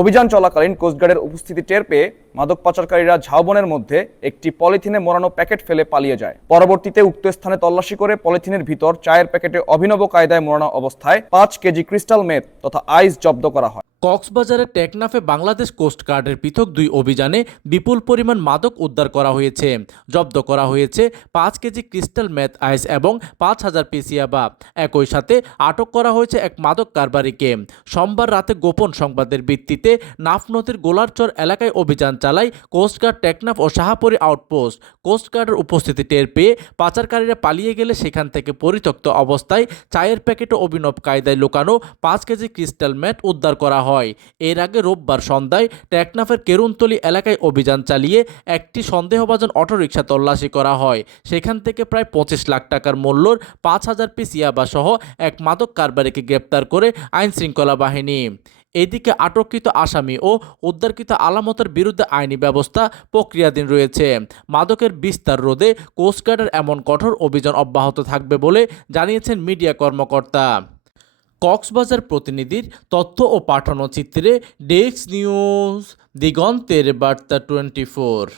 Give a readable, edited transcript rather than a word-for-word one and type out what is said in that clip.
অভিযান চলাকালীন কোস্টগার্ডের উপস্থিতি টের পেয়ে মাদক পাচারকারীরা ঝাউবনের মধ্যে একটি পলিথিনে মোড়ানো প্যাকেট ফেলে পালিয়ে যায়। পরবর্তীতে উক্ত স্থানে তল্লাশি করে পলিথিনের ভিতর চায়ের প্যাকেটে অভিনব কায়দায় মোড়ানো অবস্থায় 5 কেজি ক্রিস্টাল মেথ তথা আইস জব্দ করা হয়। কক্সবাজারের টেকনাফে বাংলাদেশ কোস্টগার্ডের পৃথক 2 অভিযানে বিপুল পরিমাণ মাদক উদ্ধার করা হয়েছে। জব্দ করা হয়েছে 5 কেজি ক্রিস্টাল মেথ আইস এবং 5000 পিস ইয়াবা। একই সাথে আটক করা হয়েছে এক মাদক কারবারিকে। সোমবার রাতে গোপন সংবাদের ভিত্তিতে নাফ নদীর গোলারচর এলাকায় অভিযান চালায় কোস্টগার্ড টেকনাফ ও শাহপুরী আউটপোস্ট। কোস্টগার্ডের উপস্থিতি টের পেয়ে পাচারকারীরা পালিয়ে গেলে সেখান থেকে পরিত্যক্ত অবস্থায় চায়ের প্যাকেটে অভিনব কায়দায় লুকানো 5 কেজি ক্রিস্টাল মেথ উদ্ধার করা হয়। এর আগে রোববার সন্ধ্যায় টেকনাফের কেরুনতলি এলাকায় অভিযান চালিয়ে একটি সন্দেহভাজন অটোরিকশা তল্লাশি করা হয়। সেখান থেকে প্রায় 25 লাখ টাকার মূল্যের 5000 পিস ইয়াবা সহ এক মাদক কারবারিকে গ্রেপ্তার করে আইন শৃঙ্খলা বাহিনী। এদিকে আটককৃত আসামি ও উদ্ধারকৃত আলামতের বিরুদ্ধে আইনি ব্যবস্থা প্রক্রিয়াধীন রয়েছে। মাদকের বিস্তার রোধে কোস্টগার্ডের এমন কঠোর অভিযান অব্যাহত থাকবে বলে জানিয়েছেন মিডিয়া কর্মকর্তা। কক্সবাজার প্রতিনিধির তথ্য ও পাঠানো চিত্রে ডেস্ক নিউজ, দিগন্তের বার্তা 24।